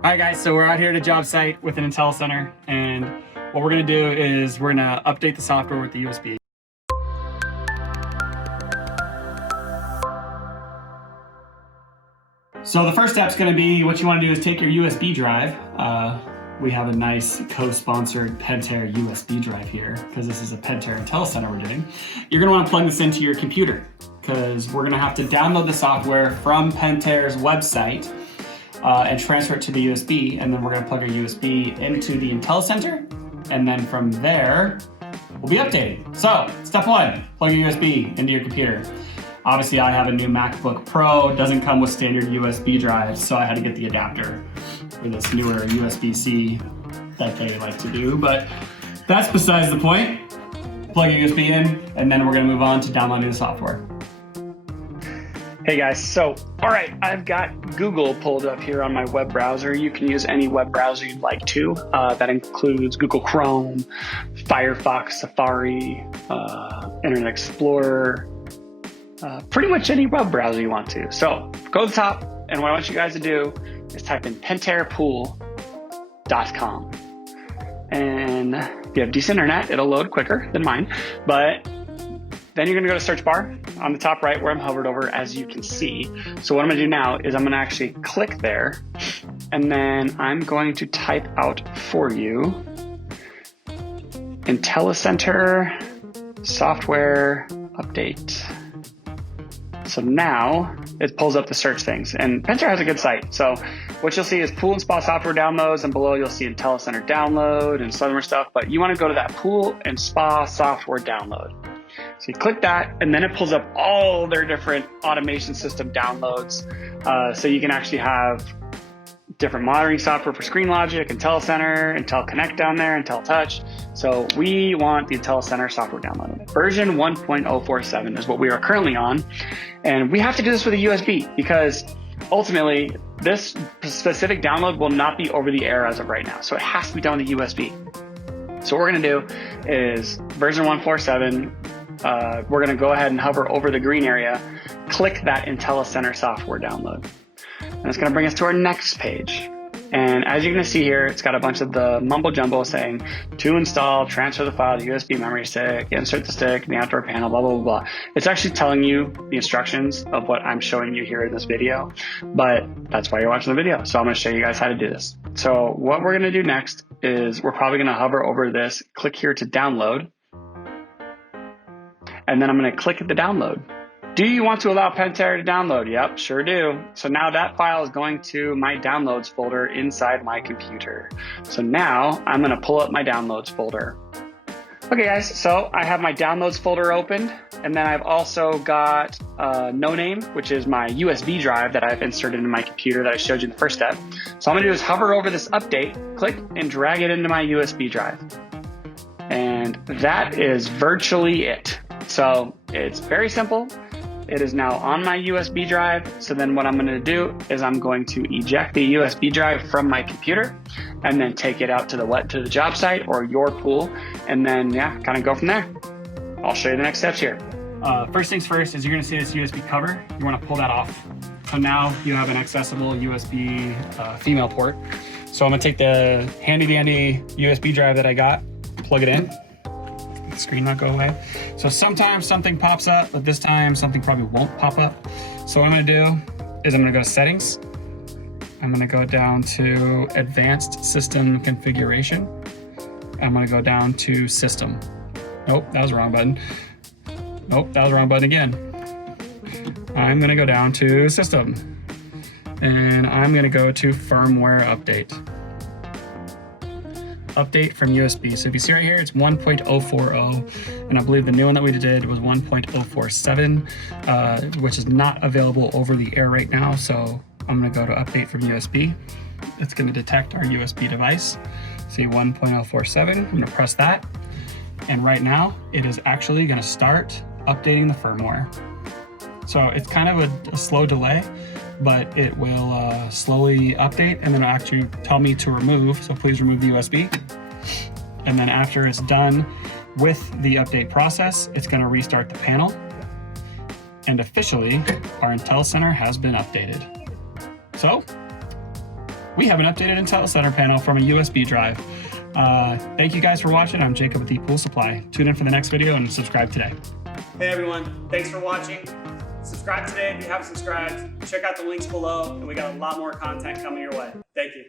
All right, guys, so we're out here at a job site with an Intellicenter, and what we're gonna do is we're gonna update the software with the USB. So the first step is gonna be, what you wanna do is take your USB drive. We have a nice co-sponsored Pentair USB drive here, because this is a Pentair Intellicenter we're doing. You're gonna wanna plug this into your computer, because we're gonna have to download the software from Pentair's website and transfer it to the USB, and then we're gonna plug our USB into the Intellicenter, and then from there, we'll be updating. So, step one, plug your USB into your computer. Obviously, I have a new MacBook Pro, it doesn't come with standard USB drives, so I had to get the adapter for this newer USB-C that they like to do, but that's besides the point. Plug your USB in, and then we're gonna move on to downloading the software. Hey guys, so, all right, I've got Google pulled up here on my web browser. You can use any web browser you'd like to. That includes Google Chrome, Firefox, Safari, Internet Explorer, pretty much any web browser you want to. So go to the top, and what I want you guys to do is type in pentairpool.com. And if you have decent internet, it'll load quicker than mine, but then you're gonna go to search bar on the top right where I'm hovered over, as you can see. So what I'm gonna do now is I'm gonna actually click there, and then I'm going to type out for you Intellicenter software update. So now it pulls up the search things, and Pentair has a good site. So what you'll see is pool and spa software downloads, and below you'll see Intellicenter download and some other stuff, but you wanna go to that pool and spa software download. So you click that, and then it pulls up all their different automation system downloads. So you can actually have different monitoring software for ScreenLogic, Intellicenter, IntelliConnect down there, IntelliTouch. So we want the Intellicenter software downloaded. Version 1.047 is what we are currently on. And we have to do this with a USB, because ultimately this specific download will not be over the air as of right now. So it has to be done with a USB. So what we're gonna do is version 1.47, we're gonna go ahead and hover over the green area, click that Intellicenter software download. And it's gonna bring us to our next page. And as you're gonna see here, it's got a bunch of the mumbo jumbo saying, to install, transfer the file to USB memory stick, insert the stick in the outdoor panel, blah, blah, blah, blah. It's actually telling you the instructions of what I'm showing you here in this video, but that's why you're watching the video. So I'm gonna show you guys how to do this. So what we're gonna do next is we're probably gonna hover over this, click here to download, and then I'm gonna click the download. Do you want to allow Pentair to download? Yep, sure do. So now that file is going to my downloads folder inside my computer. So now I'm gonna pull up my downloads folder. Okay guys, so I have my downloads folder opened, and then I've also got No Name, which is my USB drive that I've inserted into my computer that I showed you in the first step. So all I'm gonna do is hover over this update, click and drag it into my USB drive. And that is virtually it. So it's very simple. It is now on my USB drive. So then what I'm gonna do is I'm going to eject the USB drive from my computer, and then take it out to the job site or your pool, and then kind of go from there. I'll show you the next steps here. First things first is you're gonna see this USB cover. You wanna pull that off. So now you have an accessible USB female port. So I'm gonna take the handy dandy USB drive that I got, plug it in. The screen not go away. So sometimes something pops up, but this time something probably won't pop up. So what I'm gonna do is I'm gonna go to settings. I'm gonna go down to advanced system configuration. I'm gonna go down to system. Nope, that was the wrong button. Nope, that was the wrong button again. I'm gonna go down to system, and I'm gonna go to firmware update. Update from USB. So if you see right here, it's 1.040, and I believe the new one that we did was 1.047, which is not available over the air right now. So I'm gonna go to update from USB. It's gonna detect our USB device. See 1.047, I'm gonna press that. And right now it is actually gonna start updating the firmware. So it's kind of a slow delay, but it will slowly update, and then it'll actually tell me to remove, so please remove the USB. And then after it's done with the update process, it's gonna restart the panel. And officially, our Intellicenter has been updated. So, we have an updated Intellicenter panel from a USB drive. Thank you guys for watching. I'm Jacob with ePoolSupply. Tune in for the next video and subscribe today. Hey everyone, thanks for watching. Subscribe today if you haven't subscribed. Check out the links below, and we got a lot more content coming your way. Thank you.